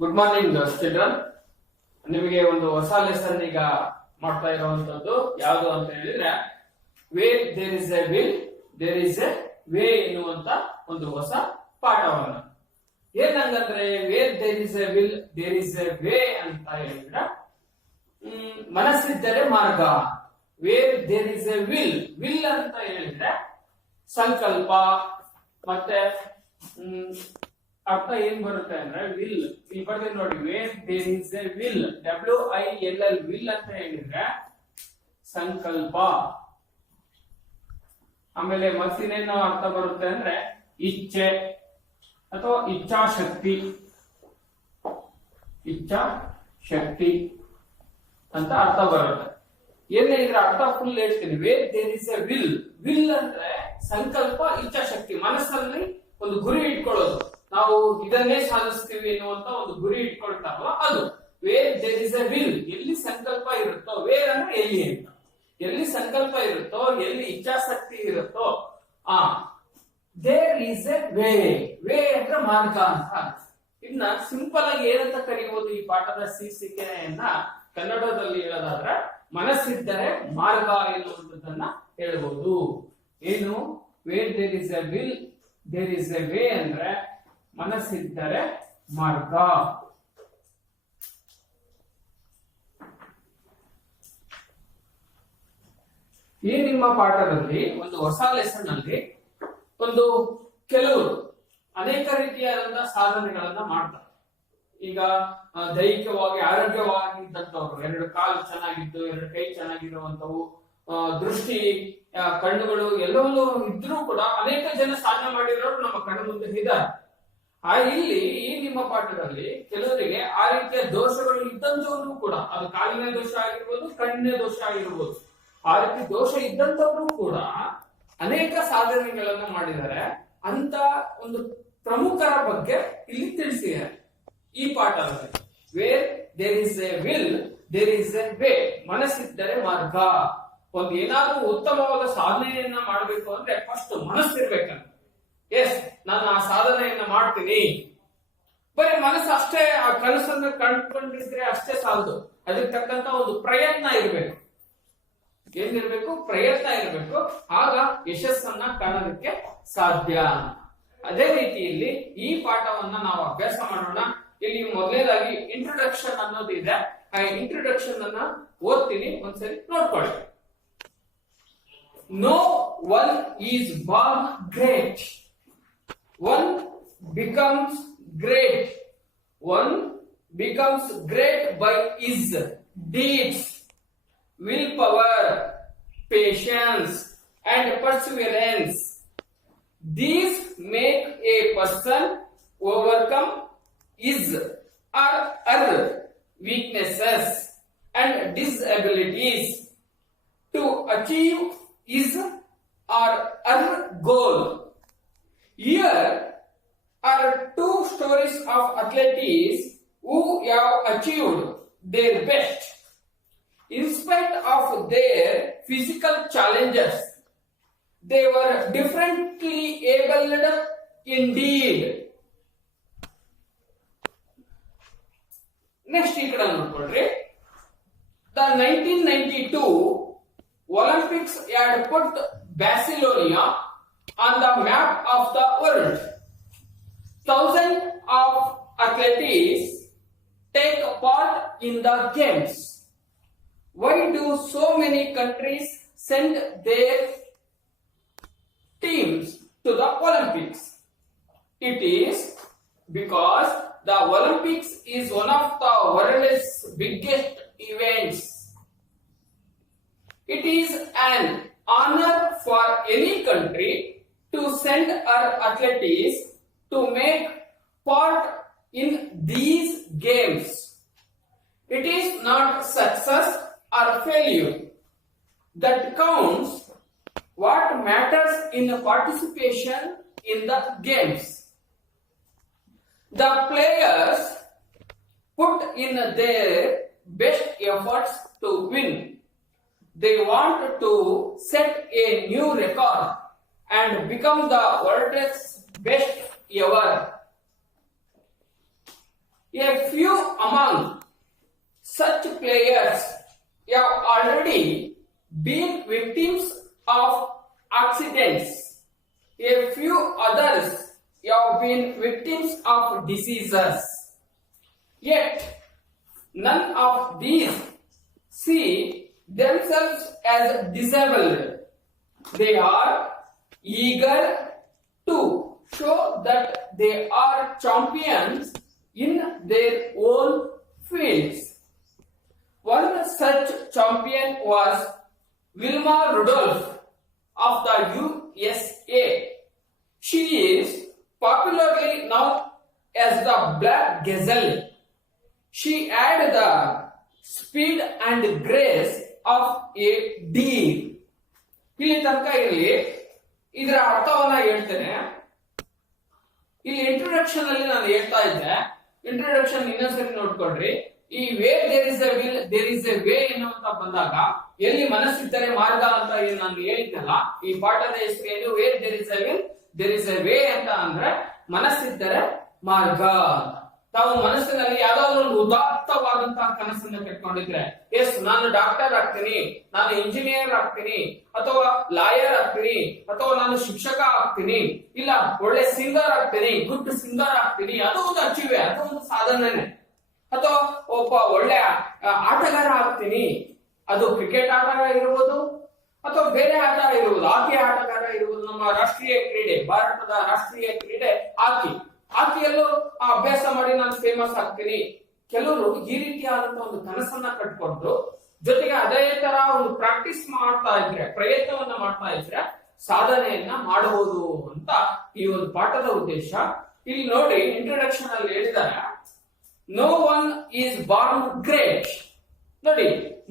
Good morning children. ನಿಮಗೆ ಒಂದು ಹೊಸ ಲೆಸನ್ ಈಗ ಮಾಡ್ತಾ ಇರುವಂತದ್ದು ಯಾವುದು ಅಂತ ಹೇಳಿದ್ರೆ, where there is a will there is a way ಎನ್ನುವಂತ ಒಂದು ಹೊಸ ಪಾಠವನ್ನ. ಏನಂಗಂದ್ರೆ where there is a will there is a way ಅಂತ ಹೇಳಿದ್ರೆ, ಮನಸ್ಸಿದ್ದರೆ ಮಾರ್ಗ. Where there is a will, will ಅಂತ ಹೇಳಿದ್ರೆ ಸಂಕಲ್ಪ, ಮತ್ತೆ ಅರ್ಥ ಏನ್ ಬರುತ್ತೆ ಅಂದ್ರೆ ವಿಲ್. ಇಲ್ಲಿ ಬರ್ತೀನಿ ನೋಡಿ, where there is a will, WILL, will ಅಂತ ಹೇಳಿದ್ರೆ ಸಂಕಲ್ಪ. ಆಮೇಲೆ ಮತ್ತಿನೇನು ಅರ್ಥ ಬರುತ್ತೆ ಅಂದ್ರೆ ಇಚ್ಛೆ ಅಥವಾ ಇಚ್ಛಾಶಕ್ತಿ, ಇಚ್ಛಾಶಕ್ತಿ ಅಂತ ಅರ್ಥ ಬರುತ್ತೆ. ಏನೇ ಇದ್ರ ಅರ್ಥ ಫುಲ್ ಹೇಳ್ತೀನಿ. Where there is a will, will ಅಂದ್ರೆ ಸಂಕಲ್ಪ, ಇಚ್ಛಾಶಕ್ತಿ, ಮನಸ್ಸಲ್ಲಿ ಒಂದು ಗುರಿ ಇಟ್ಕೊಳ್ಳೋದು. ನಾವು ಇದನ್ನೇ ಸಾಧಿಸ್ತೀವಿ ಎನ್ನುವಂತ ಒಂದು ಗುರಿ ಇಟ್ಕೊಳ್ತಾರಲ್ಲ ಅದು. Where there is a will, ಎಲ್ಲಿ ಸಂಕಲ್ಪ ಇರುತ್ತೋ, ವೇರ್ ಅಂದ್ರೆ ಎಲ್ಲಿ ಅಂತ, ಎಲ್ಲಿ ಸಂಕಲ್ಪ ಇರುತ್ತೋ, ಎಲ್ಲಿ ಇಚ್ಛಾಶಕ್ತಿ ಇರುತ್ತೋ there is a way. Way ಅಂದ್ರೆ ಮಾರ್ಗ ಅಂತ. ಇದನ್ನ ಸಿಂಪಲ್ ಆಗಿ ಏನಂತ ಕರೆಯುವುದು ಈ ಪಾಠದ ಶೀರ್ಷಿಕೆಯನ್ನ ಕನ್ನಡದಲ್ಲಿ ಹೇಳೋದಾದ್ರೆ ಮನಸ್ಸಿದ್ದರೆ ಮಾರ್ಗ ಎನ್ನುವಂಥದ್ದನ್ನ ಹೇಳ್ಬಹುದು. ಏನು? Where there is a will there is a way ಅಂದ್ರೆ ಮನಸ್ಸಿದ್ದರೆ ಮಾರ್ಗ. ಈ ನಿಮ್ಮ ಪಾಠದಲ್ಲಿ ಒಂದು ಹೊಸ ಲೆಸನ್ ಅಲ್ಲಿ ಒಂದು ಕೆಲವರು ಅನೇಕ ರೀತಿಯಾದಂತಹ ಸಾಧನೆಗಳನ್ನ ಮಾಡ್ತಾರೆ. ಈಗ ದೈಹಿಕವಾಗಿ ಆರೋಗ್ಯವಾಗಿದ್ದಂತವ್ರು, 2 ಕಾಲು ಚೆನ್ನಾಗಿದ್ದು, 2 ಕೈ ಚೆನ್ನಾಗಿರುವಂತವು, ದೃಷ್ಟಿ, ಕಣ್ಣುಗಳು ಎಲ್ಲವೂ ಇದ್ರೂ ಕೂಡ ಅನೇಕ ಜನ ಸಾಧನೆ ಮಾಡಿರೋರು ನಮ್ಮ ಕಣ್ಣು ಮುಂದೆ ಇದ್ದಾರೆ. ಇಲ್ಲಿ ಈ ನಿಮ್ಮ ಪಾಠದಲ್ಲಿ ಕೆಲವರಿಗೆ ಆ ರೀತಿಯ ದೋಷಗಳು ಇದ್ದಂತವ್ರು ಕೂಡ, ಅದು ಕಾಲಿನ ದೋಷ ಆಗಿರ್ಬೋದು, ಕಣ್ಣಿನ ದೋಷ ಆಗಿರ್ಬೋದು, ಆ ರೀತಿ ದೋಷ ಇದ್ದಂತವ್ರು ಕೂಡ ಅನೇಕ ಸಾಧನೆಗಳನ್ನ ಮಾಡಿದ್ದಾರೆ ಅಂತ ಒಂದು ಪ್ರಮುಖರ ಬಗ್ಗೆ ಇಲ್ಲಿ ತಿಳಿಸಿದ್ದಾರೆ ಈ ಪಾಠದಲ್ಲಿ. Where there is a will there is a way, ಮನಸ್ಸಿದ್ದರೆ ಮಾರ್ಗ. ಒಂದು ಏನಾದ್ರೂ ಉತ್ತಮವಾದ ಸಾಧನೆಯನ್ನ ಮಾಡಬೇಕು ಅಂದ್ರೆ ಫಸ್ಟ್ ಮನಸ್ಸಿರ್ಬೇಕಂತ. ಎಸ್, ನಾನು ಆ ಸಾಧನೆಯನ್ನ ಮಾಡ್ತೀನಿ. ಬರೀ ಮನಸ್ಸು ಅಷ್ಟೇ ಆ ಕನಸನ್ನ ಕಂಡುಕೊಂಡಿದ್ರೆ ಅಷ್ಟೇ ಸಾಲದು. ಅದಕ್ಕೆ ತಕ್ಕಂತ ಒಂದು ಪ್ರಯತ್ನ ಇರಬೇಕು. ಏನಿರ್ಬೇಕು? ಪ್ರಯತ್ನ ಇರಬೇಕು. ಆಗ ಯಶಸ್ಸನ್ನ ಕಾಣೋದಕ್ಕೆ ಸಾಧ್ಯ. ಅದೇ ರೀತಿಯಲ್ಲಿ ಈ ಪಾಠವನ್ನ ನಾವು ಅಭ್ಯಾಸ ಮಾಡೋಣ. ಇಲ್ಲಿ ಮೊದಲನೇದಾಗಿ ಇಂಟ್ರೊಡಕ್ಷನ್ ಅನ್ನೋದು ಇದೆ. ಆ ಇಂಟ್ರೊಡಕ್ಷನ್ ಅನ್ನ ಓದ್ತೀನಿ, ಒಂದ್ಸರಿ ನೋಡ್ಕೊಳ್ಳಿ. No one is born great. One becomes great. One becomes great by his deeds, willpower, patience, and perseverance. These make a person overcome his or her weaknesses and disabilities to achieve his or her goal. Here are 2 stories of athletes who have achieved their best. In spite of their physical challenges, they were differently abled indeed. Next ಈ ಕಡೆ ನೋಡ್ಕೊಳ್ರಿ. The 1992 Olympics had put Barcelona on the map of the world. Thousands of athletes take part in the games. Why do so many countries send their teams to the Olympics? It is because the Olympics is one of the world's biggest events. It is an honor for any country to send our athletes to make part in these games. It is not success or failure that counts. What matters in participation in the games. The players put in their best efforts to win. They want to set a new record and become the world's best ever. A few among such players have already been victims of accidents. A few others have been victims of diseases. Yet none of these see themselves as disabled. They are eager to show that they are champions in their own fields. One such champion was Wilma Rudolph of the USA. She is popularly known as the Black Gazelle. She had the speed and grace of a deer. ಇಲ್ಲಿ ತನಕ ಇರಲಿ, ಇದರ ಅರ್ಥವನ್ನ ಹೇಳ್ತೇನೆ. ಇಲ್ಲಿ introduction ಅಲ್ಲಿ ನಾನು ಹೇಳ್ತಾ ಇದ್ದೆ, ಇಂಟ್ರೊಡಕ್ಷನ್ ಇನ್ನೊಂದ್ಸರಿ ನೋಡ್ಕೊಳ್ರಿ. ಈ where there is a will there is a way ಎನ್ನುವಂತ ಬಂದಾಗ ಎಲ್ಲಿ ಮನಸ್ಸಿದ್ದರೆ ಮಾರ್ಗ ಅಂತ ಏನು ನಾನು ಹೇಳಿದ್ನಲ್ಲ, ಈ ಪಾಠದ ಹೆಸರು ಏನು? Where there is a will there is a way ಅಂತ ಅಂದ್ರೆ ಮನಸ್ಸಿದ್ದರೆ ಮಾರ್ಗ ಅಂತ. ತಾವು ಮನಸ್ಸಿನಲ್ಲಿ ಯಾವ್ದಾದ್ರು ಒಂದು ಉದಾತ್ತವಾದಂತಹ ಕನಸನ್ನ ಕಟ್ಕೊಂಡಿದ್ರೆ, ಎಸ್ ನಾನು ಡಾಕ್ಟರ್ ಆಗ್ತೀನಿ, ನಾನು ಇಂಜಿನಿಯರ್ ಆಗ್ತೀನಿ, ಅಥವಾ ಲಾಯರ್ ಆಗ್ತೀನಿ, ಅಥವಾ ನಾನು ಶಿಕ್ಷಕ ಆಗ್ತೀನಿ, ಇಲ್ಲ ಒಳ್ಳೆ ಸಿಂಗರ್ ಆಗ್ತೀನಿ, ಗುಡ್ ಸಿಂಗರ್ ಆಗ್ತೀನಿ, ಅದು ಒಂದು ಅಚೀವ್, ಅದು ಒಂದು ಸಾಧನೆ. ಅಥವಾ ಒಬ್ಬ ಒಳ್ಳೆ ಆಟಗಾರ ಆಗ್ತೀನಿ, ಅದು ಕ್ರಿಕೆಟ್ ಆಟಗಾರ ಇರ್ಬೋದು ಅಥವಾ ಬೇರೆ ಆಟ ಇರುವುದು, ಹಾಕಿ ಆಟಗಾರ ಇರುವುದು. ನಮ್ಮ ರಾಷ್ಟ್ರೀಯ ಕ್ರೀಡೆ, ಭಾರತದ ರಾಷ್ಟ್ರೀಯ ಕ್ರೀಡೆ ಹಾಕಿ. ಹಾಕಿಯಲ್ಲೂ ಅಭ್ಯಾಸ ಮಾಡಿ ನಾನು ಫೇಮಸ್ ಆಗ್ತೀನಿ. ಕೆಲವರು ಈ ರೀತಿಯಾದಂತಹ ಒಂದು ಕನಸನ್ನ ಕಟ್ಕೊಂಡು ಜೊತೆಗೆ ಅದೇ ತರ ಒಂದು ಪ್ರಾಕ್ಟೀಸ್ ಮಾಡ್ತಾ ಇದ್ರೆ, ಪ್ರಯತ್ನವನ್ನ ಮಾಡ್ತಾ ಇದ್ರೆ ಸಾಧನೆಯನ್ನ ಮಾಡಬಹುದು ಅಂತ ಈ ಒಂದು ಪಾಠದ ಉದ್ದೇಶ. ಇಲ್ಲಿ ನೋಡಿ, ಇಂಟ್ರೊಡಕ್ಷನ್ ಅಲ್ಲಿ ಹೇಳಿದ್ದಾರೆ, no one is born great. ನೋಡಿ,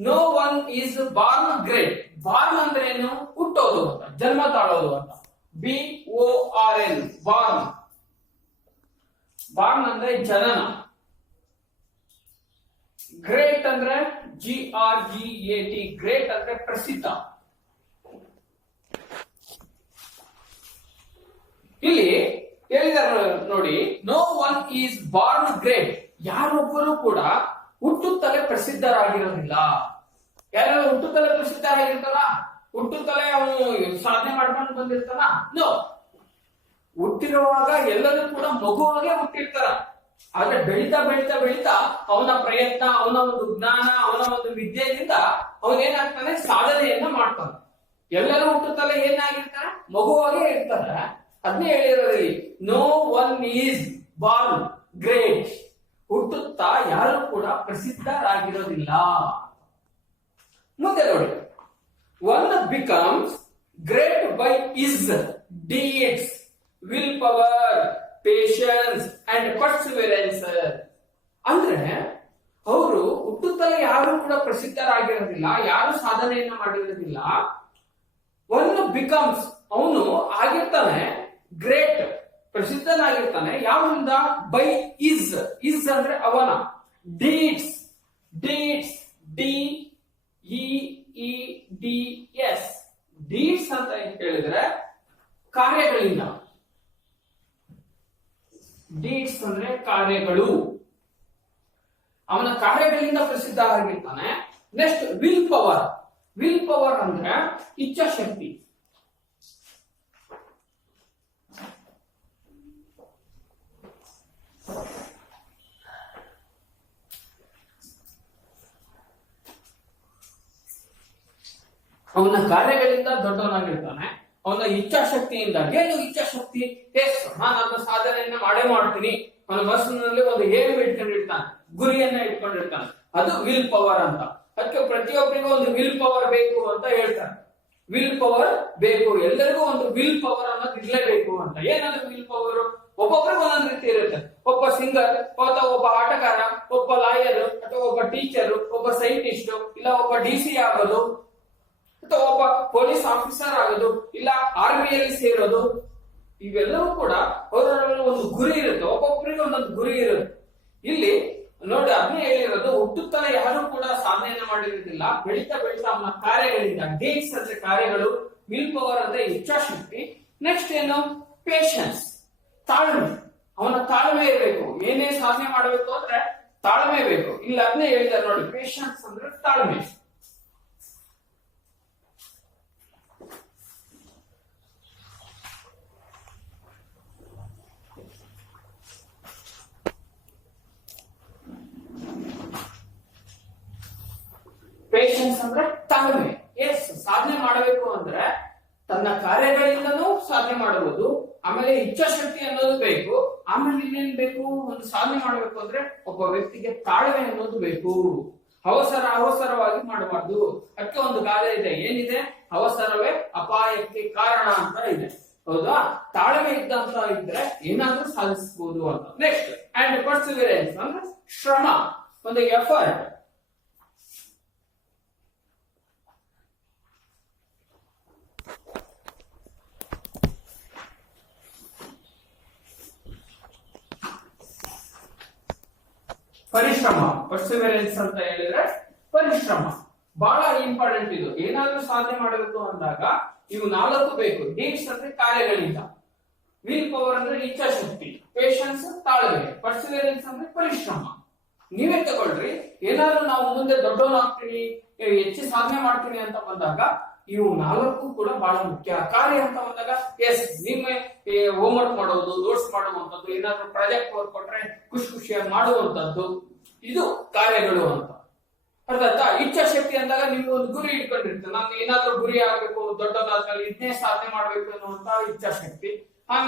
no one is born great. Born ಅಂದ್ರೆ ಏನು? ಹುಟ್ಟೋದು ಅಂತ, ಜನ್ಮ ತಾಳೋದು ಅಂತ. BORN, Born. ಬಾರ್ನ್ ಅಂದ್ರೆ ಜನನ. ಗ್ರೇಟ್ ಅಂದ್ರೆ GREAT, ಗ್ರೇಟ್ ಅಂದ್ರೆ ಪ್ರಸಿದ್ಧ. ಇಲ್ಲಿ ಹೇಳಿದಾರೆ ನೋಡಿ, no one is born great. ಯಾರೊಬ್ಬರು ಕೂಡ ಹುಟ್ಟುತ್ತಲೇ ಪ್ರಸಿದ್ಧರಾಗಿರೋದಿಲ್ಲ. ಯಾರು ಹುಟ್ಟುತ್ತಲೇ ಪ್ರಸಿದ್ಧರಾಗಿರ್ತಾರ? ಹುಟ್ಟುತ್ತಲೇ ಅವನು ಸಾಧನೆ ಮಾಡ್ಕೊಂಡು ಬಂದಿರ್ತಾನ? ನೋ. ಹುಟ್ಟಿರುವಾಗ ಎಲ್ಲರೂ ಕೂಡ ಮಗುವಾಗೆ ಹುಟ್ಟಿರ್ತಾರ. ಆದ್ರೆ ಬೆಳೀತಾ ಬೆಳೀತಾ ಬೆಳೀತಾ ಅವನ ಪ್ರಯತ್ನ, ಅವನ ಒಂದು ಜ್ಞಾನ, ಅವನ ಒಂದು ವಿದ್ಯೆಯಿಂದ ಅವನೇನಾಗ್ತಾನೆ? ಸಾಧನೆಯನ್ನ ಮಾಡ್ತಾನೆ. ಎಲ್ಲರೂ ಹುಟ್ಟುತ್ತಲೇ ಏನಾಗಿರ್ತಾರೆ? ಮಗುವಾಗೆ ಇರ್ತಾರೆ. ಅದನ್ನೇ ಹೇಳಿರೋದ್ರಲ್ಲಿ, no one is born great. ಹುಟ್ಟುತ್ತಾ ಯಾರು ಕೂಡ ಪ್ರಸಿದ್ಧರಾಗಿರೋದಿಲ್ಲ. ಮುಂದೆ ನೋಡಿ, one becomes great by his deeds, will power, patience and perseverance. ಅಂದ್ರೆ ಅವರು ಹುಟ್ಟುತ್ತಲೇ ಯಾರು ಕೂಡ ಪ್ರಸಿದ್ಧರಾಗಿರೋದಿಲ್ಲ, ಯಾರು ಸಾಧನೆಯನ್ನ ಮಾಡಿರೋದಿಲ್ಲ. ಒನ್ ಬಿಕಮ್ಸ್, ಅವನು ಆಗಿರ್ತಾನೆ ಗ್ರೇಟ್, ಪ್ರಸಿದ್ಧನಾಗಿರ್ತಾನೆ. ಯಾವಿಂದ? By his. ಇಸ್ ಅಂದ್ರೆ ಅವನ. ಡೀಡ್ಸ್, ಡೀಡ್ಸ್, DEEDS, ಡೀಡ್ಸ್ ಅಂತ ಹೇಳಿದ್ರೆ ಕಾರ್ಯಗಳಿಂದ. ಡೀಡ್ಸ್ ಅಂದ್ರೆ ಕಾರ್ಯಗಳು. ಅವನ ಕಾರ್ಯಗಳಿಂದ ಪ್ರಸಿದ್ಧ ಆಗಿರ್ತಾನೆ. Next will power. Will power ಅಂದ್ರೆ ಇಚ್ಛಾಶಕ್ತಿ. ಅವನ ಕಾರ್ಯಗಳಿಂದ ದೊಡ್ಡವನಾಗಿರ್ತಾನೆ. ಅವನ ಇಚ್ಛಾಶಕ್ತಿಯಿಂದ. ಏನು ಇಚ್ಛಾಶಕ್ತಿ? ಎಸ್, ನಾನು ಅದನ್ನ ಸಾಧನೆಯನ್ನ ಮಾಡೇ ಮಾಡ್ತೀನಿ. ಅವನ ಮನಸ್ಸಿನಲ್ಲಿ ಒಂದು ಏಮ್ ಇಟ್ಕೊಂಡಿರ್ತಾನೆ, ಗುರಿಯನ್ನ ಇಟ್ಕೊಂಡಿರ್ತಾನೆ. ಅದು ವಿಲ್ ಪವರ್ ಅಂತ. ಅದಕ್ಕೆ ಪ್ರತಿಯೊಬ್ಬರಿಗೂ ಒಂದು ವಿಲ್ ಪವರ್ ಬೇಕು ಅಂತ ಹೇಳ್ತಾರೆ. ವಿಲ್ ಪವರ್ ಬೇಕು, ಎಲ್ಲರಿಗೂ ಒಂದು ವಿಲ್ ಪವರ್ ಅನ್ನೋದು ಇರ್ಲೇಬೇಕು ಅಂತ. ಏನಂದ್ರೆ ವಿಲ್ ಪವರ್ ಒಬ್ಬೊಬ್ಬರಿಗೂ ಒಂದೊಂದು ರೀತಿ ಇರುತ್ತೆ. ಒಬ್ಬ ಸಿಂಗರ್, ಅಥವಾ ಒಬ್ಬ ಆಟಗಾರ, ಒಬ್ಬ ಲಾಯರ್, ಅಥವಾ ಒಬ್ಬ ಟೀಚರ್, ಒಬ್ಬ ಸೈಂಟಿಸ್ಟ್, ಇಲ್ಲ ಒಬ್ಬ DC ಆಗೋದು, ಅಥವಾ ಒಬ್ಬ ಪೊಲೀಸ್ ಆಫೀಸರ್ ಆಗೋದು, ಇಲ್ಲ ಆರ್ಮಿಯಲ್ಲಿ ಸೇರೋದು. ಇವೆಲ್ಲವೂ ಕೂಡ ಅವರಲ್ಲಿ ಒಂದು ಗುರಿ ಇರುತ್ತೆ. ಒಬ್ಬೊಬ್ಬರಿಗೆ ಒಂದೊಂದು ಗುರಿ ಇರುತ್ತೆ. ಇಲ್ಲಿ ನೋಡಿ, ಅದನ್ನೇ ಹೇಳಿರೋದು, ಹುಟ್ಟುತ್ತಲೇ ಯಾರು ಕೂಡ ಸಾಧನೆಯನ್ನ ಮಾಡಿರೋದಿಲ್ಲ. ಬೆಳೀತಾ ಬೆಳೀತಾ ಅವನ ಕಾರ್ಯಗಳಿಂದ. ಡೀಡ್ಸ್ ಅಂದ್ರೆ ಕಾರ್ಯಗಳು, ವಿಲ್ ಪವರ್ ಅಂದ್ರೆ ಇಚ್ಛಾಶಕ್ತಿ. ನೆಕ್ಸ್ಟ್ ಏನು? ಪೇಷನ್ಸ್, ತಾಳ್ಮೆ. ಅವನ ತಾಳ್ಮೆ ಇರಬೇಕು. ಏನೇ ಸಾಧನೆ ಮಾಡಬೇಕು ಅಂದ್ರೆ ತಾಳ್ಮೆ ಬೇಕು. ಇಲ್ಲಿ ಅದನ್ನೇ ಹೇಳಿದ್ದಾರೆ ನೋಡಿ, ಪೇಷನ್ಸ್ ಅಂದ್ರೆ ತಾಳ್ಮೆ. ಪೇಷನ್ಸ್ ಅಂದ್ರೆ ತಾಳ್ಮೆ. ಎಸ್, ಸಾಧನೆ ಮಾಡಬೇಕು ಅಂದ್ರೆ ತನ್ನ ಕಾರ್ಯಗಳಿಂದನೂ ಸಾಧನೆ ಮಾಡಬಹುದು. ಆಮೇಲೆ ಇಚ್ಛಾಶಕ್ತಿ ಅನ್ನೋದು ಬೇಕು. ಆಮೇಲೆ ಇನ್ನೇನ್ ಬೇಕು, ಒಂದು ಸಾಧನೆ ಮಾಡಬೇಕು ಅಂದ್ರೆ ಒಬ್ಬ ವ್ಯಕ್ತಿಗೆ ತಾಳ್ಮೆ ಅನ್ನೋದು ಬೇಕು. ಅವಸರವಾಗಿ ಮಾಡಬಾರ್ದು. ಅದಕ್ಕೆ ಒಂದು ಗಾದೆ ಇದೆ, ಏನಿದೆ, ಅವಸರವೇ ಅಪಾಯಕ್ಕೆ ಕಾರಣ ಅಂತ ಇದೆ. ಹೌದಾ? ತಾಳ್ಮೆ ಇದ್ದಂತ ಇದ್ರೆ ಏನಾದ್ರೂ ಸಾಧಿಸಬಹುದು ಅಂತ. ನೆಕ್ಸ್ಟ್, ಅಂಡ್ ಪರ್ಸಿವರೆನ್ಸ್ ಅಂದ್ರೆ ಶ್ರಮ, ಒಂದು ಎಫರ್ಟ್. ಪರಿಶ್ರಮ, ಪರ್ಸಿವರೆನ್ಸ್ ಅಂತ ಹೇಳಿದ್ರೆ ಪರಿಶ್ರಮ ಬಹಳ ಇಂಪಾರ್ಟೆಂಟ್. ಇದು ಏನಾದ್ರೂ ಸಾಧನೆ ಮಾಡಬೇಕು ಅಂದಾಗ ಇವು 4 ಬೇಕು. ಡೀಡ್ಸ್ ಅಂದ್ರೆ ಕಾರ್ಯಗಳಿಂದ, ವಿಲ್ ಪವರ್ ಅಂದ್ರೆ ಇಚ್ಛಾಶಕ್ತಿ, ಪೇಷನ್ಸ್ ತಾಳ್ಮೆ, ಪರ್ಸಿವರೆನ್ಸ್ ಅಂದ್ರೆ ಪರಿಶ್ರಮ. ನೀವೇ ತಗೊಳ್ರಿ, ಏನಾದ್ರೂ ನಾವು ಮುಂದೆ ದೊಡ್ಡವನಾಗ್ತೀನಿ, ಹೆಚ್ಚು ಸಾಧನೆ ಮಾಡ್ತೀನಿ ಅಂತ ಬಂದಾಗ ಇವು 4 ಕೂಡ ಬಹಳ ಮುಖ್ಯ. ಕಾರ್ಯ ಅಂತ ಬಂದಾಗ ಎಸ್, ನಿಮ್ಮ ಹೋಮ್ ವರ್ಕ್ ಮಾಡೋದು, ನೋಟ್ಸ್ ಮಾಡುವಂತದ್ದು, ಏನಾದ್ರೂ ಪ್ರಾಜೆಕ್ಟ್ ವರ್ಕ್ ಕೊಟ್ರೆ ಖುಷಿಯಾಗಿ ಮಾಡುವಂತದ್ದು, ಇದು ಕಾರ್ಯಗಳು ಅಂತ. ಅರ್ಥ? ಇಚ್ಛಾಶಕ್ತಿ ಅಂದಾಗ ನೀವು ಒಂದು ಗುರಿ ಇಟ್ಕೊಂಡಿರ್ತೀವಿ, ನಾನು ಏನಾದ್ರೂ ಗುರಿ ಆಗ್ಬೇಕು, ದೊಡ್ಡದಾದ್ಮೇಲೆ ಇದನ್ನೇ ಸಾಧನೆ ಮಾಡ್ಬೇಕು ಅನ್ನುವಂತ ಇಚ್ಛಾಶಕ್ತಿ.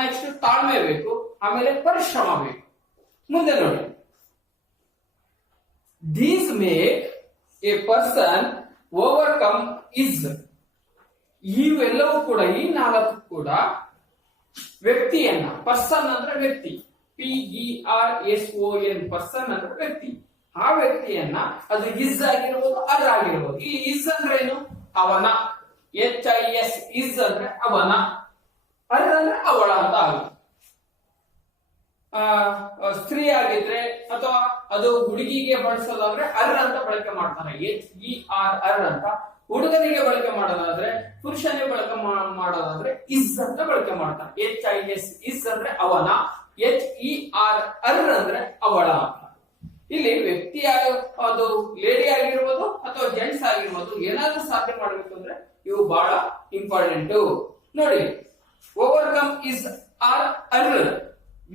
ನೆಕ್ಸ್ಟ್ ತಾಳ್ಮೆ ಬೇಕು, ಆಮೇಲೆ ಪರಿಶ್ರಮ ಬೇಕು. ಮುಂದೆ ನೋಡಿ, these make A person overcome is. ಇವೆಲ್ಲವೂ ಕೂಡ, ಈ 4 ಕೂಡ ವ್ಯಕ್ತಿಯನ್ನ, ಪರ್ಸನ್ ಅಂದ್ರೆ ವ್ಯಕ್ತಿ, PERSON, ಪರ್ಸನ್ ಅಂದ್ರೆ ವ್ಯಕ್ತಿ. ಆ ವ್ಯಕ್ತಿಯನ್ನ, ಅದು ಇಸ್ ಆಗಿರ್ಬೋದು, ಅರ್ ಆಗಿರ್ಬೋದು. ಈ ಇಸ್ ಅಂದ್ರೆ ಏನು? ಅವನ, HIS, ಇಸ್ ಅಂದ್ರೆ ಅವನ, ಅರ್ ಅಂದ್ರೆ ಅವಳ ಅಂತ ಆಗುತ್ತೆ. ಸ್ತ್ರೀ ಆಗಿದ್ರೆ ಅಥವಾ ಅದು ಹುಡುಗಿಗೆ ಬಳಸೋದಾದ್ರೆ ಅರ್ ಅಂತ ಬಳಕೆ ಮಾಡ್ತಾರೆ, HER, ಅರ್ ಅಂತ. ಹುಡುಗನಿಗೆ ಬಳಕೆ ಮಾಡೋದಾದ್ರೆ, ಪುರುಷನಿಗೆ ಬಳಕೆ ಮಾಡೋದಾದ್ರೆ ಇಸ್ ಅಂತ ಬಳಕೆ ಮಾಡ್ತಾರೆ, HIS, ಇಸ್ ಅಂದ್ರೆ ಅವನ, HER, ಅರ್ ಅಂದ್ರೆ ಅವಳ. ಇಲ್ಲಿ ವ್ಯಕ್ತಿ, ಅದು ಲೇಡಿ ಆಗಿರ್ಬೋದು ಅಥವಾ ಜೆಂಟ್ಸ್ ಆಗಿರ್ಬೋದು, ಏನಾದ್ರೂ ಸಾಧನೆ ಮಾಡ್ಬೇಕು ಅಂದ್ರೆ ಇವು ಬಹಳ ಇಂಪಾರ್ಟೆಂಟ್. ನೋಡಿ, overcome is our uh.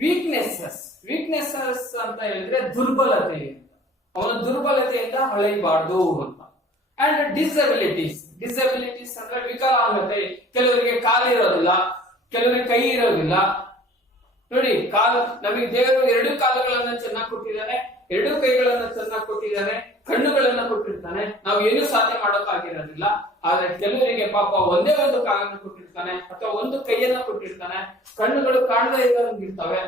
Weaknesses ಅಂತ ಹೇಳಿದ್ರೆ ದುರ್ಬಲತೆ, ಅವನ ದುರ್ಬಲತೆಯಿಂದ ಹಳೆಯಬಾರ್ದು ಅಂತ. ಅಂಡ್ ಡಿಸಬಿಲಿಟೀಸ್ ಅಂದ್ರೆ ವಿಕಲಾಂಗತೆ. ಕೆಲವರಿಗೆ ಕಾಲು ಇರೋದಿಲ್ಲ, ಕೆಲವರಿಗೆ ಕೈ ಇರೋದಿಲ್ಲ. ನೋಡಿ, ನಮಗೆ ದೇವರು 2 ಕಾಲುಗಳನ್ನ ಚೆನ್ನಾಗಿ ಕೊಟ್ಟಿದ್ದಾನೆ, 2 ಕೈಗಳನ್ನ ಚೆನ್ನಾಗಿ ಕೊಟ್ಟಿದ್ದಾನೆ, ಕಣ್ಣುಗಳನ್ನ ಕೊಟ್ಟಿರ್ತಾನೆ. ನಾವು ಏನು ಸಾಧನೆ ಮಾಡೋಕ್ಕಾಗಿರೋದಿಲ್ಲ. ಆದ್ರೆ ಕೆಲವರಿಗೆ ಪಾಪ ಒಂದೇ ಒಂದು ಕಾಲನ್ನು ಕೊಟ್ಟಿರ್ತಾನೆ ಅಥವಾ ಒಂದು ಕೈಯನ್ನ ಕೊಟ್ಟಿರ್ತಾನೆ, ಕಣ್ಣುಗಳು ಕಾಣದೇ ಇರೋಂಗಿರ್ತವೆ.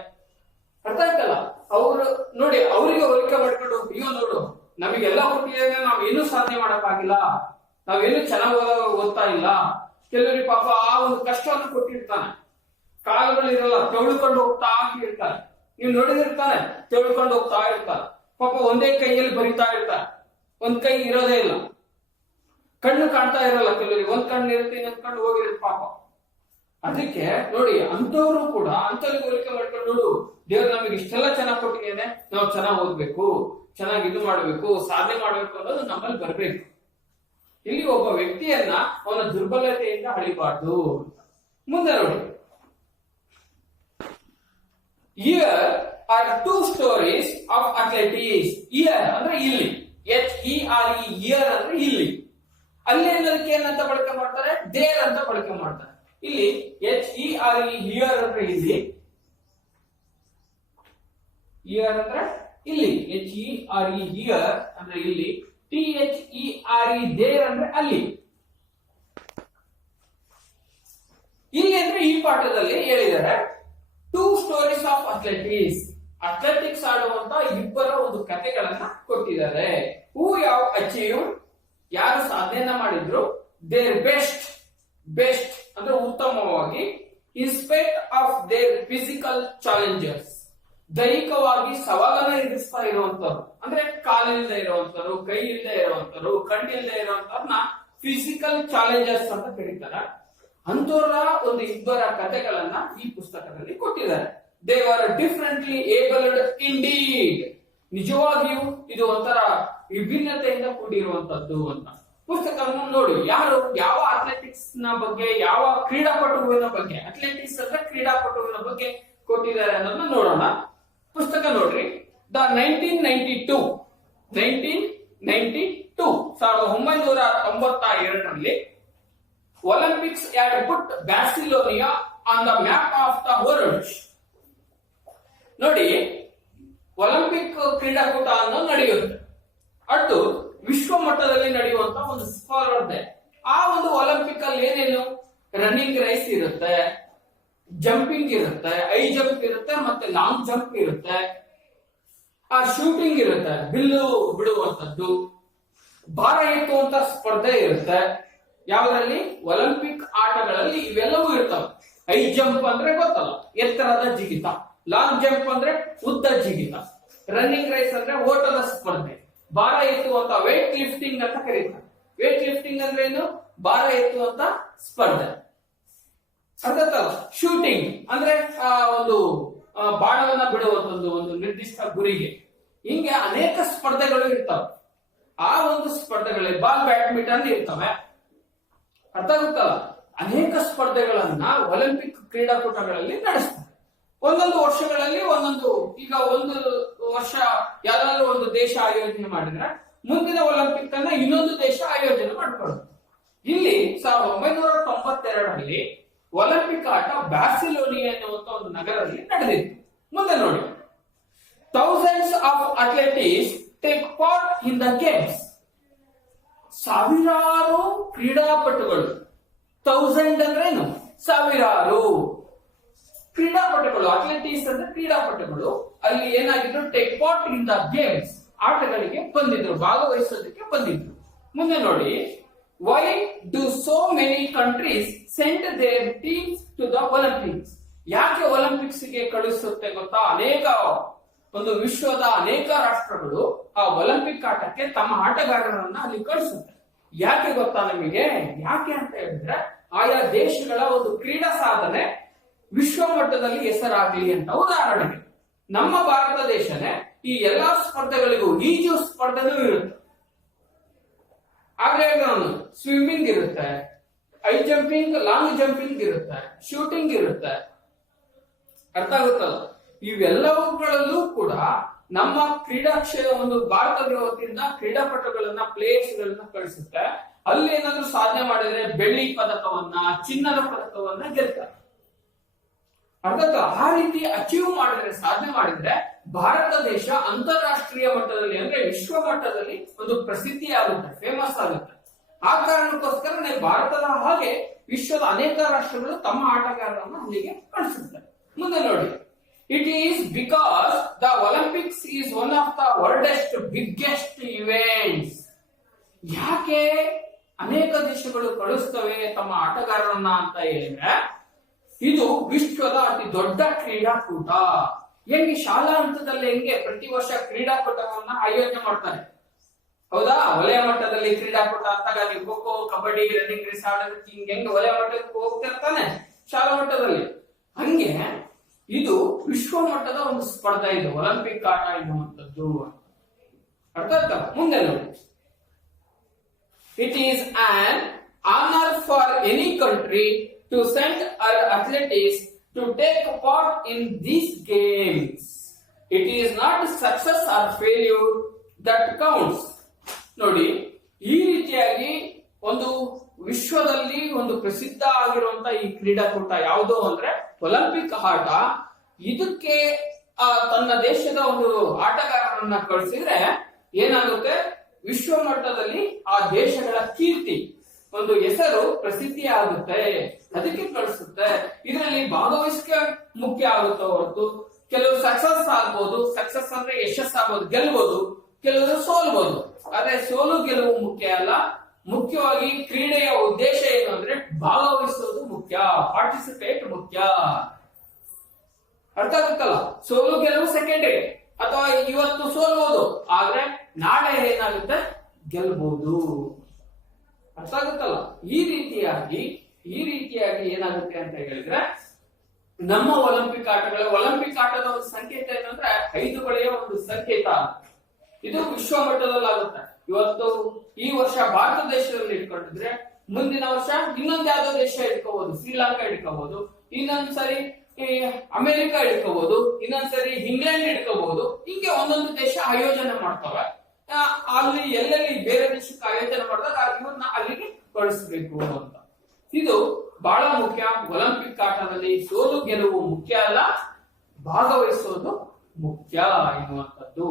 ಅರ್ಥ ಆಯ್ತಲ್ಲ? ಅವರು ನೋಡಿ, ಅವರಿಗೆ ಹೋಲಿಕೆ ಮಾಡ್ಕೊಂಡು, ಅಯ್ಯೋ ನೋಡು, ನಮಗೆಲ್ಲ ಕೊಟ್ಟಿದ್ದೇನೆ, ನಾವ್ ಏನು ಸಾಧನೆ ಮಾಡಕ್ಕಾಗಿಲ್ಲ, ನಾವೇನು ಚೆನ್ನಾಗಿ ಓದ್ತಾ ಇಲ್ಲ. ಕೆಲವರಿಗೆ ಪಾಪ ಆ ಒಂದು ಕಷ್ಟವನ್ನು ಕೊಟ್ಟಿರ್ತಾನೆ, ಕಾಲುಗಳು ಇರಲ್ಲ, ತೆವಳ್ಕೊಂಡು ಹೋಗ್ತಾ ಇರ್ತಾರೆ. ನೀವು ನೋಡಿದಿರ್ತಾನೆ, ತೆವಳ್ಕೊಂಡು ಹೋಗ್ತಾ ಇರ್ತಾರೆ. ಪಾಪ ಒಂದೇ ಕೈಯಲ್ಲಿ ಬರಿತಾ ಇರ್ತಾರೆ, ಒಂದ್ ಕೈ ಇರೋದೇ ಇಲ್ಲ, ಕಣ್ಣು ಕಾಣ್ತಾ ಇರಲ್ಲ. ಕೆಲವರಿಗೆ ಒಂದ್ ಕಣ್ಣು ಇರುತ್ತೆ, ಇನ್ನೊಂದ್ ಕಣ್ಣು ಹೋಗಿರುತ್ತೆ ಪಾಪ. ಅದಕ್ಕೆ ನೋಡಿ, ಅಂತವ್ರು ಕೂಡ ಅಂತವ್ರಿಗೆ ಹೋಲಿಕೆ ಮಾಡ್ಕೊಂಡು, ನೋಡು, ದೇವ್ರು ನಮಗೆ ಇಷ್ಟೆಲ್ಲ ಚೆನ್ನಾಗಿ ಕೊಟ್ಟಿದ್ದೇನೆ, ನಾವು ಚೆನ್ನಾಗಿ ಓದ್ಬೇಕು, ಚೆನ್ನಾಗಿ ಇದು ಮಾಡ್ಬೇಕು, ಸಾಧನೆ ಮಾಡ್ಬೇಕು ಅನ್ನೋದು ನಮ್ಮಲ್ಲಿ ಬರ್ಬೇಕು. ಇಲ್ಲಿ ಒಬ್ಬ ವ್ಯಕ್ತಿಯನ್ನ ಅವನ ದುರ್ಬಲತೆಯಿಂದ ಹಳಿಬಾರ್ದು. ಮುಂದೆ ನೋಡಿ, here are 2 stories of athletics. Here ಅಂದ್ರೆ ಇಲ್ಲಿ, HERE, ಹಿಯರ್ ಅಂದ್ರೆ ಇಲ್ಲಿ. ಅಲ್ಲಿ ಅನ್ನೋದಕ್ಕೆ ಏನಂತ ಬಳಕೆ ಮಾಡ್ತಾರೆ? ದೇರ್ ಅಂತ ಬಳಕೆ ಮಾಡ್ತಾರೆ. ಇಲ್ಲಿ HERE, ಹಿಯರ್ ಅಂದ್ರೆ ಇಲ್ಲಿ, ಹಿಯರ್ ಅಂದ್ರೆ ಇಲ್ಲಿ, HERE, ಹಿಯರ್ ಅಂದ್ರೆ ಇಲ್ಲಿ, THERE, ದೇರ್ ಅಂದ್ರೆ ಅಲ್ಲಿ. ಇಲ್ಲಿ ಅಂದ್ರೆ ಈ ಪಾಠದಲ್ಲಿ ಹೇಳಿದ್ದಾರೆ 2 ಸ್ಟೋರೀಸ್ ಆಫ್ ಅಥ್ಲೆಟಿಕ್ಸ್. ಅಥ್ಲೆಟಿಕ್ಸ್ ಆಡುವಂತ 2 ಒಂದು ಕಥೆಗಳನ್ನ ಕೊಟ್ಟಿದ್ದಾರೆ. ಹೂ ಯಾವ ಅಚೀವ್, ಯಾರು ಸಾಧನೆಯನ್ನ ಮಾಡಿದ್ರು, ದೇರ್ ಬೆಸ್ಟ್ ಅಂದ್ರೆ ಉತ್ತಮವಾಗಿ, in spite of their physical challenges, ದೈಹಿಕವಾಗಿ ಸವಾಲನ್ನ ಎದುರಿಸ್ತಾ ಇರುವಂತವ್ರು, ಅಂದ್ರೆ ಕಾಲಿಲ್ಲದೆ ಇರುವಂತವ್ರು, ಕೈ ಇಲ್ಲದೆ ಇರುವಂತವ್ರು, ಕಣ್ಣಿಲ್ಲದೆ ಇರುವಂತವ್ರನ್ನ ಫಿಸಿಕಲ್ ಚಾಲೆಂಜರ್ಸ್ ಅಂತ ಕರೀತಾರೆ. ಅಂತವರ ಒಂದು 2 ಕಥೆಗಳನ್ನ ಈ ಪುಸ್ತಕದಲ್ಲಿ ಕೊಟ್ಟಿದ್ದಾರೆ. They were differently abled indeed. ನಿಜವಾಗಿಯೂ ಇದು ಒಂಥರ ವಿಭಿನ್ನತೆಯಿಂದ ಕೂಡಿರುವಂತದ್ದು ಅಂತ. ಪುಸ್ತಕವನ್ನು ನೋಡಿ, ಯಾರು ಯಾವ ಅಥ್ಲೆಟಿಕ್ಸ್ ನ ಬಗ್ಗೆ, ಯಾವ ಕ್ರೀಡಾಪಟುವಿನ ಬಗ್ಗೆ, ಅಥ್ಲೆಟಿಕ್ಸ್ ಅಂದ್ರೆ ಕ್ರೀಡಾಪಟುವಿನ ಬಗ್ಗೆ ಕೊಟ್ಟಿದ್ದಾರೆ ಅನ್ನೋದನ್ನ ನೋಡೋಣ. ಪುಸ್ತಕ ನೋಡ್ರಿ, the 1992 Olympics had put Barcelona on the map of the world. ನೋಡಿ, ಒಲಿಂಪಿಕ್ ಕ್ರೀಡಾಕೂಟ ಅನ್ನೋ ನಡೆಯುತ್ತೆ. ಅದು ವಿಶ್ವ ಮಟ್ಟದಲ್ಲಿ ನಡೆಯುವಂತ ಒಂದು ಸ್ಪರ್ಧೆ. ಆ ಒಂದು ಒಲಿಂಪಿಕ್ ಅಲ್ಲಿ ಏನೇನು ರನ್ನಿಂಗ್ ರೇಸ್ ಇರುತ್ತೆ, ಜಂಪಿಂಗ್ ಇರುತ್ತೆ, ಹೈ ಜಂಪ್ ಇರುತ್ತೆ, ಮತ್ತೆ ಲಾಂಗ್ ಜಂಪ್ ಇರುತ್ತೆ, ಆ ಶೂಟಿಂಗ್ ಇರುತ್ತೆ, ಬಿಲ್ಲು ಬಿಡುವಂತದ್ದು, ಭಾರ ಎತ್ತುವಂತ ಸ್ಪರ್ಧೆ ಇರುತ್ತೆ. ಯಾವುದರಲ್ಲಿ? ಒಲಿಂಪಿಕ್ ಆಟಗಳಲ್ಲಿ ಇವೆಲ್ಲವೂ ಇರ್ತವೆ. ಹೈ ಜಂಪ್ ಅಂದ್ರೆ ಗೊತ್ತಲ್ಲ, ಎತ್ತರದ ಜಿಗಿತ. ಲಾಂಗ್ ಜಂಪ್ ಅಂದ್ರೆ ಉದ್ದ ಜಿಗಿತ. ರನ್ನಿಂಗ್ ರೇಸ್ ಅಂದ್ರೆ ಓಟದ ಸ್ಪರ್ಧೆ. ಭಾರ ಎತ್ತುವಂತ ವೇಟ್ ಲಿಫ್ಟಿಂಗ್ ಅಂತ ಕರೀತಾರೆ. ವೇಟ್ ಲಿಫ್ಟಿಂಗ್ ಅಂದ್ರೆ ಏನು? ಭಾರ ಎತ್ತುವಂತ ಸ್ಪರ್ಧೆ. ಅರ್ಥಾತ್ ಶೂಟಿಂಗ್ ಅಂದ್ರೆ ಒಂದು ಬಾಣವನ್ನ ಬಿಡುವಂತದ್ದು ಒಂದು ನಿರ್ದಿಷ್ಟ ಗುರಿಗೆ. ಹಿಂಗೆ ಅನೇಕ ಸ್ಪರ್ಧೆಗಳು ಇರ್ತವೆ. ಆ ಒಂದು ಸ್ಪರ್ಧೆಗಳಲ್ಲಿ ಬ್ಯಾಡ್ಮಿಂಟನ್ ಇರ್ತವೆ. ಅರ್ಥ ಆಗುತ್ತಲ್ಲ, ಅನೇಕ ಸ್ಪರ್ಧೆಗಳನ್ನ ಒಲಿಂಪಿಕ್ ಕ್ರೀಡಾಕೂಟಗಳಲ್ಲಿ ನಡೆಸ್ತಾರೆ. ಒಂದೊಂದು ವರ್ಷಗಳಲ್ಲಿ ಒಂದೊಂದು, ಈಗ ಒಂದು ವರ್ಷ ಯಾವ್ದಾದ್ರು ಒಂದು ದೇಶ ಆಯೋಜನೆ ಮಾಡಿದ್ರೆ ಮುಂದಿನ ಒಲಿಂಪಿಕ್ ಅನ್ನ ಇನ್ನೊಂದು ದೇಶ ಆಯೋಜನೆ ಮಾಡ್ಕೊಳ್ಳುತ್ತೆ. ಇಲ್ಲಿ 1992 ಒಲಿಂಪಿಕ್ ಆಟ ಬ್ಯಾರ್ಸಿಲೋನಿಯಾ ಎನ್ನುವಂತ ಒಂದು ನಗರದಲ್ಲಿ ನಡೆದಿತ್ತು. ಮುಂದೆ ನೋಡಿ, thousands of athletics take part in the games. ಸಾವಿರಾರು ಕ್ರೀಡಾಪಟುಗಳು, 1000 ಅಂದ್ರೇನು? ಸಾವಿರಾರು ಕ್ರೀಡಾಪಟುಗಳು. ಅಥ್ಲೆಟಿಕ್ಸ್ ಅಂದ್ರೆ ಕ್ರೀಡಾಪಟುಗಳು. ಅಲ್ಲಿ ಏನಾಗಿದ್ರು? Take part in the games, ಆಟಗಳಿಗೆ ಬಂದಿದ್ರು, ಭಾಗವಹಿಸೋದಕ್ಕೆ ಬಂದಿದ್ರು. ಮುಂದೆ ನೋಡಿ, why do so many countries send their teams to the Olympics. ಯಾಕೆ ಒಲಿಂಪಿಕ್ಸ್ ಗೆ ಕಳಿಸುತ್ತೆ ಗೊತ್ತಾ? ಒಂದು ವಿಶ್ವದ ಅನೇಕ ರಾಷ್ಟ್ರಗಳು ಆ ಒಲಿಂಪಿಕ್ ಆಟಕ್ಕೆ ತಮ್ಮ ಆಟಗಾರರನ್ನ ಅಲ್ಲಿ ಕಳಿಸುತ್ತೆ. ಯಾಕೆ ಗೊತ್ತಾ ನಿಮಗೆ? ಯಾಕೆ ಅಂತ ಹೇಳಿದ್ರೆ, ಆಯಾ ದೇಶಗಳ ಒಂದು ಕ್ರೀಡಾ ಸಾಧನೆ ವಿಶ್ವ ಮಟ್ಟದಲ್ಲಿ ಹೆಸರಾಗಲಿ ಅಂತ. ಉದಾಹರಣೆಗೆ ನಮ್ಮ ಭಾರತ ದೇಶನೇ ಈ ಎಲ್ಲಾ ಸ್ಪರ್ಧೆಗಳಿಗೂ ಈಜು ಸ್ಪರ್ಧೆನೂ ಇರುತ್ತೆ, ಆದ್ರೆ ಸ್ವಿಮ್ಮಿಂಗ್ ಇರುತ್ತೆ, ಹೈ ಜಂಪಿಂಗ್, ಲಾಂಗ್ ಜಂಪಿಂಗ್ ಇರುತ್ತೆ, ಶೂಟಿಂಗ್ ಇರುತ್ತೆ. ಅರ್ಥ ಆಗುತ್ತಲ್ಲ? ಇವೆಲ್ಲವುಗಳಲ್ಲೂ ಕೂಡ ನಮ್ಮ ಒಂದು ಭಾರತದ ವತಿಯಿಂದ ಕ್ರೀಡಾಪಟುಗಳನ್ನ, ಪ್ಲೇಯರ್ಸ್ ಗಳನ್ನ ಕಳಿಸುತ್ತೆ. ಅಲ್ಲಿ ಏನಾದ್ರೂ ಸಾಧನೆ ಮಾಡಿದ್ರೆ ಬೆಳ್ಳಿ ಪದಕವನ್ನ, ಚಿನ್ನದ ಪದಕವನ್ನ ಗೆಲ್ತಾರೆ. ಅರ್ಥಾತ್ ಆ ರೀತಿ ಅಚೀವ್ ಮಾಡಿದ್ರೆ, ಸಾಧನೆ ಮಾಡಿದ್ರೆ ಭಾರತ ದೇಶ ಅಂತಾರಾಷ್ಟ್ರೀಯ ಮಟ್ಟದಲ್ಲಿ ಅಂದ್ರೆ ವಿಶ್ವ ಮಟ್ಟದಲ್ಲಿ ಒಂದು ಪ್ರಸಿದ್ಧಿ ಆಗುತ್ತೆ, ಫೇಮಸ್ ಆಗುತ್ತೆ. ಆ ಕಾರಣಕ್ಕೋಸ್ಕರ ಭಾರತದ ಹಾಗೆ ವಿಶ್ವದ ಅನೇಕ ರಾಷ್ಟ್ರಗಳು ತಮ್ಮ ಆಟಗಾರರನ್ನ ಅಲ್ಲಿಗೆ ಕಳಿಸುತ್ತಾರೆ. ಮುಂದೆ ನೋಡಿ, it is because the Olympics is one of the world's biggest events. ಯಾಕೆ ಅನೇಕ ದೇಶಗಳು ಕಳಿಸ್ತವೆ ತಮ್ಮ ಆಟಗಾರರನ್ನ ಅಂತ ಹೇಳಿದ್ರೆ, ಇದು ವಿಶ್ವದ ಅತಿ ದೊಡ್ಡ ಕ್ರೀಡಾಕೂಟ. ಹೆಂಗೆ ಶಾಲಾ ಹಂತದಲ್ಲಿ ಹೆಂಗೆ ಪ್ರತಿ ವರ್ಷ ಕ್ರೀಡಾಕೂಟವನ್ನ ಆಯೋಜನೆ ಮಾಡ್ತಾರೆ, ಹೌದಾ? ವಲಯ ಮಟ್ಟದಲ್ಲಿ ಕ್ರೀಡಾಕೂಟ ಅಂತಾಗ ನೀವು ಖೋ ಖೋ, ಕಬಡ್ಡಿ, ರನ್ನಿಂಗ್ ರೇಸ್ ಆಡೋದಕ್ಕೆ ಹೆಂಗೆ ವಲಯ ಮಟ್ಟಕ್ಕೆ ಹೋಗ್ತಿರ್ತಾನೆ ಶಾಲಾ ಮಟ್ಟದಲ್ಲಿ, ಹಂಗೆ ಇದು ವಿಶ್ವ ಮಟ್ಟದ ಒಂದು ಸ್ಪರ್ಧೆ ಇದೆ ಒಲಿಂಪಿಕ್ ಆಟ ಎನ್ನುವಂಥದ್ದು. ಅರ್ಥ ಆಯ್ತಾ? ಮುಂದೆ ನೋಡಿ, it is on honour for any country to send our athletes to take part in these games. It is not success or failure that counts. ನೋಡಿ, ಈ ರೀತಿಯಾಗಿ ಒಂದು ವಿಶ್ವದಲ್ಲಿ ಒಂದು ಪ್ರಸಿದ್ಧ ಆಗಿರುವಂತ ಈ ಕ್ರೀಡಾಕೂಟ ಯಾವುದು ಅಂದ್ರೆ ಒಲಿಂಪಿಕ್ ಆಟ. ಇದಕ್ಕೆ ತನ್ನ ದೇಶದ ಒಂದು ಆಟಗಾರರನ್ನ ಕಳಿಸಿದ್ರೆ ಏನಾಗುತ್ತೆ? ವಿಶ್ವ ಮಟ್ಟದಲ್ಲಿ ಆ ದೇಶಗಳ ಕೀರ್ತಿ, ಒಂದು ಹೆಸರು ಪ್ರಸಿದ್ಧಿ ಆಗುತ್ತೆ, ಅದಕ್ಕೆ ಕಳಿಸುತ್ತೆ. ಇದರಲ್ಲಿ ಭಾಗವಹಿಸಿಕೆ ಮುಖ್ಯ ಆಗುತ್ತೆ ಹೊರತು ಕೆಲವು ಸಕ್ಸಸ್ ಆಗ್ಬೋದು, ಸಕ್ಸಸ್ ಅಂದ್ರೆ ಯಶಸ್ಸಾಗ್ಬೋದು, ಗೆಲ್ಬಹುದು, ಕೆಲವರು ಸೋಲ್ಬಹುದು. ಆದ್ರೆ ಸೋಲು ಗೆಲುವು ಮುಖ್ಯ ಅಲ್ಲ. ಮುಖ್ಯವಾಗಿ ಕ್ರೀಡೆಯ ಉದ್ದೇಶ ಏನು ಅಂದ್ರೆ ಭಾಗವಹಿಸುವುದು ಮುಖ್ಯ, ಪಾರ್ಟಿಸಿಪೇಟ್ ಮುಖ್ಯ. ಅರ್ಥ ಆಗುತ್ತಲ್ಲ? ಸೋಲು ಗೆಲುವು ಸೆಕೆಂಡರಿ, ಅಥವಾ ಇವತ್ತು ಸೋಲ್ಬಹುದು ಆದ್ರೆ ನಾಳೆ ಏನಾಗುತ್ತೆ? ಗೆಲ್ಬಹುದು. ಅರ್ಥ ಆಗುತ್ತಲ್ಲ? ಈ ರೀತಿಯಾಗಿ ಏನಾಗುತ್ತೆ ಅಂತ ಹೇಳಿದ್ರೆ ನಮ್ಮ ಒಲಿಂಪಿಕ್ ಆಟದ ಒಂದು ಸಂಕೇತ ಏನಂದ್ರೆ 5 ಬಳೆಯ ಒಂದು ಸಂಕೇತ. ಇದು ವಿಶ್ವ ಮಟ್ಟದಲ್ಲಿ ಆಗುತ್ತೆ. ಇವತ್ತು ಈ ವರ್ಷ ಭಾರತ ದೇಶದಲ್ಲಿ ಇಟ್ಕೊಂಡಿದ್ರೆ ಮುಂದಿನ ವರ್ಷ ಇನ್ನೊಂದ್ ಯಾವ್ದೋ ದೇಶ ಇಟ್ಕೋಬಹುದು, ಶ್ರೀಲಂಕಾ ಇಟ್ಕೋಬಹುದು, ಇನ್ನೊಂದ್ಸರಿ ಅಮೆರಿಕ ಇಟ್ಕೋಬಹುದು, ಇನ್ನೊಂದ್ಸರಿ ಇಂಗ್ಲೆಂಡ್ ಇಟ್ಕೋಬಹುದು. ಹಿಂಗೆ ಒಂದೊಂದು ದೇಶ ಆಯೋಜನೆ ಮಾಡ್ತವೆ. ಅಲ್ಲಿ ಎಲ್ಲೆಲ್ಲಿ ಬೇರೆ ದೇಶಕ್ಕೆ ಆಯೋಜನೆ ಮಾಡಿದಾಗ ಇವನ್ನ ಅಲ್ಲಿಗೆ ಕಳಿಸ್ಬೇಕು ಅಂತ. ಇದು ಬಹಳ ಮುಖ್ಯ. ಒಲಿಂಪಿಕ್ ಆಟದಲ್ಲಿ ಸೋಲು ಗೆಲುವು ಮುಖ್ಯ ಅಲ್ಲ, ಭಾಗವಹಿಸೋದು ಮುಖ್ಯ ಎನ್ನುವಂಥದ್ದು.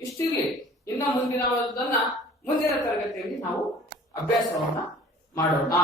ಇಷ್ಟಿರ್ಲಿ. ಇನ್ನು ಮುಂದಿನ ತರಗತಿಯಲ್ಲಿ ನಾವು ಅಭ್ಯಾಸವನ್ನ ಮಾಡೋಣ.